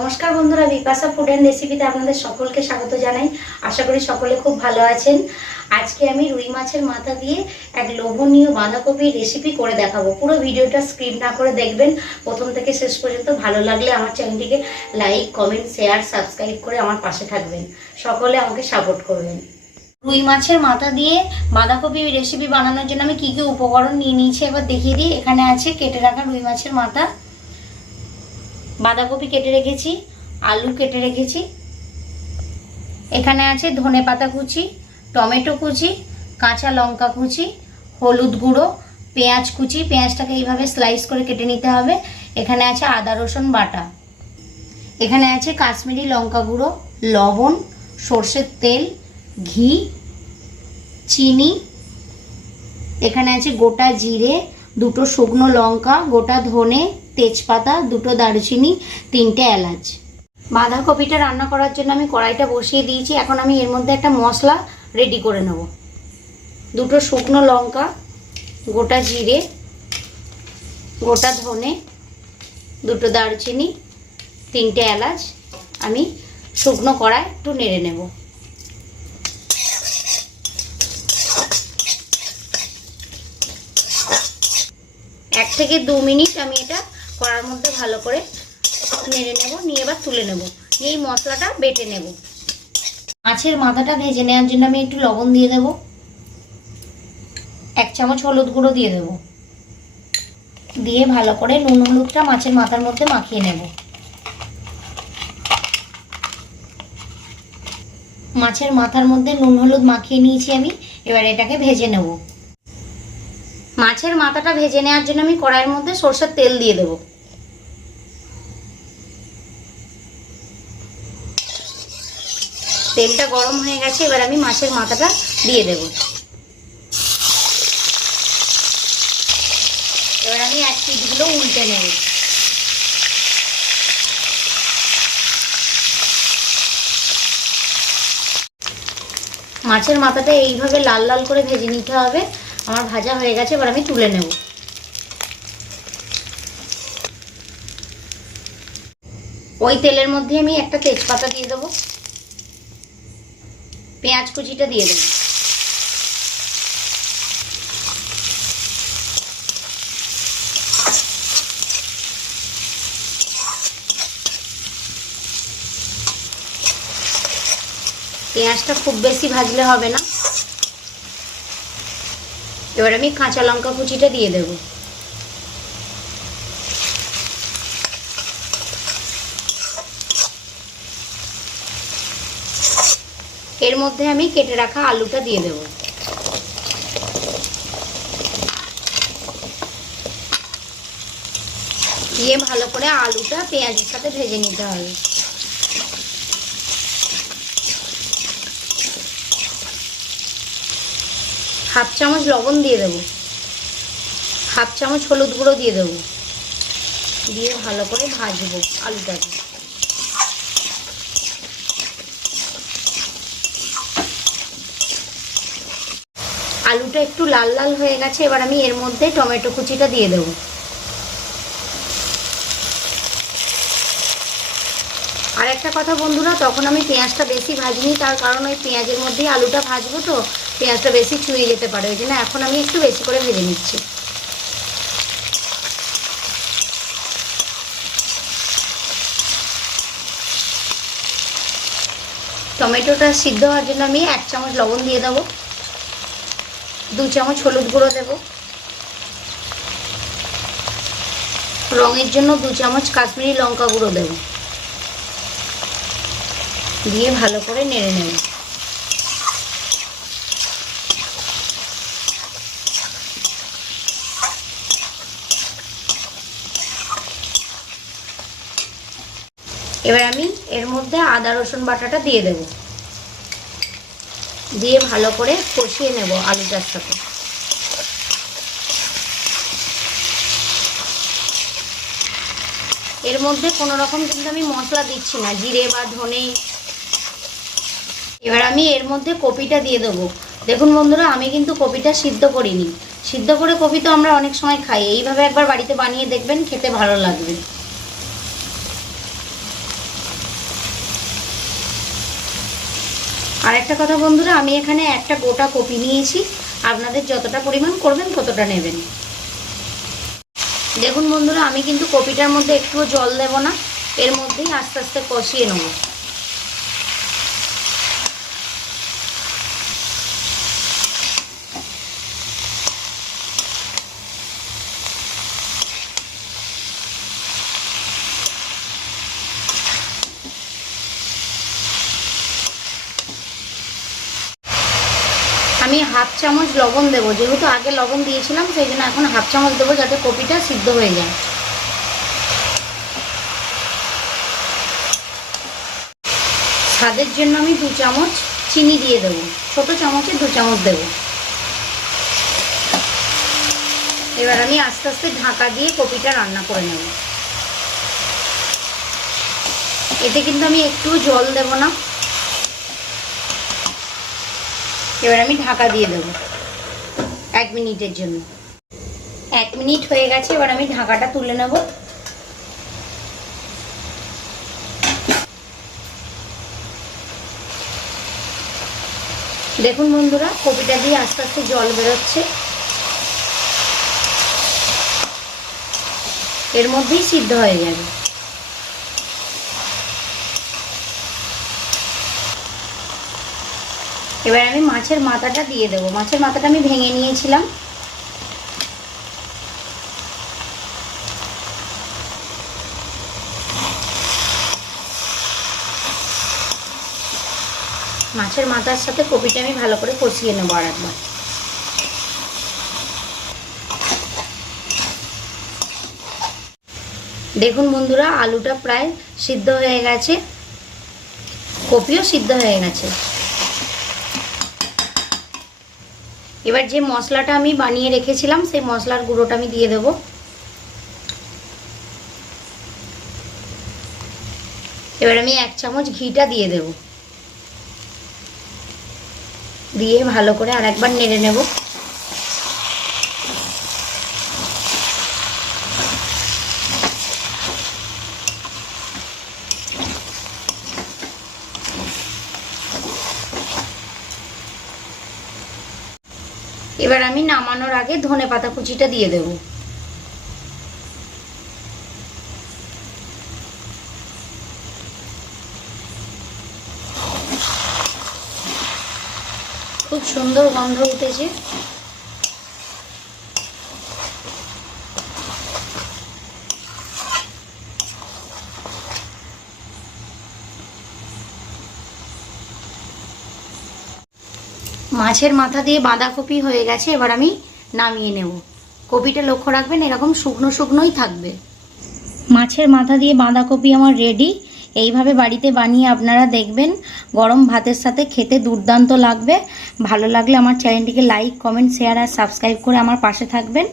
নমস্কার বন্ধুরা Bipasha food and রেসিপিতে আপনাদের সকলকে স্বাগত জানাই। আশা করি সকলে খুব ভালো আছেন। আজকে আমি রুই মাছের মাথা দিয়ে এক লোভনীয় বাঁধাকপির রেসিপি করে দেখাবো। পুরো ভিডিওটা স্ক্রিপ না করে দেখবেন। প্রথম থেকে শেষ পর্যন্ত ভালো লাগলে আমার চ্যানেলটিকে লাইক কমেন্ট শেয়ার সাবস্ক্রাইব করে আমার পাশে থাকবেন। সকলে আমাকে সাপোর্ট করবেন। রুই মাছের মাথা দিয়ে বাঁধাকপি রেসিপি বানানোর জন্য আমি কী কী উপকরণ নিয়ে নিয়েছি এবার দেখিয়ে দিই। এখানে আছে কেটে রাখা রুই মাছের মাথা। বাঁধাকপি কেটে রেখেছি, আলু কেটে রেখেছি। এখানে আছে ধনে পাতা কুচি, টমেটো কুচি, কাঁচা লঙ্কা কুচি, হলুদ গুঁড়ো, পেঁয়াজ কুচি। পেঁয়াজটাকে এইভাবে স্লাইস করে কেটে নিতে হবে। এখানে আছে আদা, রসুন, বাটা। এখানে আছে কাশ্মীরি লঙ্কা গুঁড়ো, লবণ, সর্ষের তেল, ঘি, চিনি। এখানে আছে গোটা জিরে, দুটো শুকনো লঙ্কা, গোটা ধনে তেজপাতা, দুটো দারুচিনি, তিনটে এলাচ। বাঁধাকপিটা রান্না করার জন্য আমি কড়াইটা বসিয়ে দিয়েছি। এখন আমি এর মধ্যে একটা মশলা রেডি করে নেব। দুটো শুকনো লঙ্কা, গোটা জিরে, গোটা ধনে, দুটো দারচিনি, তিনটে এলাচ আমি শুকনো কড়াই একটু নেড়ে নেব। এক থেকে দু মিনিট আমি এটা কড়ার মধ্যে ভালো করে নেড়ে নেব, নিয়ে এবার তুলে নেব। নিয়ে এই মশলাটা বেটে নেব। মাছের মাথাটা ভেজে নেওয়ার জন্য আমি একটু লবণ দিয়ে দেব। এক চামচ হলুদ গুঁড়ো দিয়ে দেব। দিয়ে ভালো করে নুন হলুদটা মাছের মাথার মধ্যে মাখিয়ে নেব। মাছের মাথার মধ্যে নুন হলুদ মাখিয়ে নিয়েছি আমি, এবার এটাকে ভেজে নেব। মাছের মাথাটা ভেজে নেওয়ার জন্য আমি কড়াইয়ের মধ্যে সরষের তেল দিয়ে দেব। তেলটা গরম হয়ে গেছে, এবার আমি মাছের মাথাটা দিয়ে দেব। এবার আমি এক পিঠগুলো উল্টে নেব। মাছের মাথাটা এইভাবে লাল লাল করে ভেজে নিতে হবে। আমার ভাজা হয়ে গেছে, এবার আমি তুলে নেব। ওই তেলের মধ্যে আমি একটা তেজপাতা দিয়ে দেবো। পেঁয়াজ কুচিটা দিয়ে দেবো। পেঁয়াজটা খুব বেশি ভাজলে হবে না। এবার আমি কাঁচা লঙ্কা কুচিটা দিয়ে দেব। এর মধ্যে আমি কেটে রাখা আলুটা দিয়ে দেব। দিয়ে ভালো করে আলুটা পেঁয়াজের সাথে ভেজে নিতে হবে। হাফ চামচ লবণ দিয়ে দেবো। হাফ চামচ হলুদ গুঁড়ো দিয়ে দেবো। দিয়ে ভালো করে ভাজবো আলুটাকে। আলুটা একটু লাল লাল হয়ে গেছে, এবার আমি এর মধ্যে টমেটো কুচিটা দিয়ে দেবো। আর একটা কথা বন্ধুরা, তখন আমি পেঁয়াজটা বেশি ভাজিনি, তার কারণ ওই পেঁয়াজের মধ্যেই আলুটা ভাজবো তো, পেঁয়াজটা বেশি চুয়ে যেতে পারে, ওই জন্য এখন আমি একটু বেশি করে ভেজে নিচ্ছি। টমেটোটা সিদ্ধ হওয়ার জন্য আমি এক চামচ লবণ দিয়ে দেবো। দু চামচ হলুদ গুঁড়ো দেবো। রঙের জন্য দু চামচ কাশ্মীরি লঙ্কা গুঁড়ো দেবো। দিয়ে ভালো করে নেড়ে নেব। এবার আমি এর মধ্যে আদা রসুন বাটাটা দিয়ে দেব। দিয়ে ভালো করে কষিয়ে নেব আলুটার সাথে। এর মধ্যে কোনো রকম কিন্তু আমি মশলা দিচ্ছি না, জিরে বা ধনে। এবার আমি এর মধ্যে কপিটা দিয়ে দেবো। দেখুন বন্ধুরা, আমি কিন্তু কপিটা সিদ্ধ করিনি। সিদ্ধ করে কপি তো আমরা অনেক সময় খাই, এইভাবে একবার বাড়িতে বানিয়ে দেখবেন, খেতে ভালো লাগবে। আর একটা কথা বন্ধুরা, আমি এখানে একটা গোটা কপি নিয়েছি। আপনাদের যতটা পরিমাণ করবেন ততটা নেবেন। দেখুন বন্ধুরা, আমি কিন্তু কপিটার মধ্যে একটুও জল দেব না, এর মধ্যেই আস্তে আস্তে কষিয়ে নেব। হাফ চামচ লবণ দেবো। যেহেতু আগে লবণ দিয়েছিলাম, সেই জন্য এখন হাফ চামচ দেবো যাতে কপিটা সিদ্ধ হয়ে যায়। স্বাদের জন্য আমি দু চামচ চিনি দিয়ে দেবো। ছোট চামচে দু চামচ দেবো। এবার আমি আস্তে আস্তে ঢাকা দিয়ে কপিটা রান্না করে নেব। এতে কিন্তু আমি একটু জল দেব না। এবার আমি ঢাকা দিয়ে দেবো। এক মিনিটের জন্য। এক মিনিট হয়ে গেছে, এবার আমি ঢাকাটা তুলে নেব। দেখুন বন্ধুরা, কপিটা দিয়ে আস্তে আস্তে জল বেরোচ্ছে। এর মধ্যেই সিদ্ধ হয়ে যাবে। এবার আমি মাছের মাথাটা দিয়ে দেবো। মাছের মাথাটা আমি ভেঙে নিয়েছিলাম। মাছের মাথার সাথে কপিটা আমি ভালো করে কষিয়ে নেব আর একবার দেখুন বন্ধুরা, আলুটা প্রায় সিদ্ধ হয়ে গেছে। কপিও সিদ্ধ হয়ে গেছে। এবার যে মশলাটা আমি বানিয়ে রেখেছিলাম, সেই মশলার গুঁড়োটা আমি দিয়ে দেব। এবার আমি এক চামচ ঘিটা দিয়ে দেব। দিয়ে ভালো করে আর একবার নেড়ে নেব। এবার আমি নামানোর আগে ধনে পাতা কুচিটা দিয়ে দেব। খুব সুন্দর গন্ধ উঠেছে। মাছের মাথা দিয়ে বাঁধাকপি হয়ে গেছে, এবার আমি নামিয়ে নেব। কপিটা লক্ষ্য রাখবেন, এরকম শুকনো শুকনোই থাকবে। মাছের মাথা দিয়ে বাঁধাকপি আমার রেডি এইভাবে বাড়িতে বানিয়ে আপনারা দেখবেন, গরম ভাতের সাথে খেতে দুর্দান্ত লাগবে। ভালো লাগলে আমার চ্যানেলটিকে লাইক কমেন্ট শেয়ার আর সাবস্ক্রাইব করে আমার পাশে থাকবেন।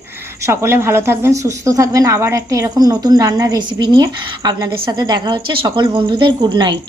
সকলে ভালো থাকবেন, সুস্থ থাকবেন। আবার একটা এরকম নতুন রান্নার রেসিপি নিয়ে আপনাদের সাথে দেখা হচ্ছে। সকল বন্ধুদের গুড নাইট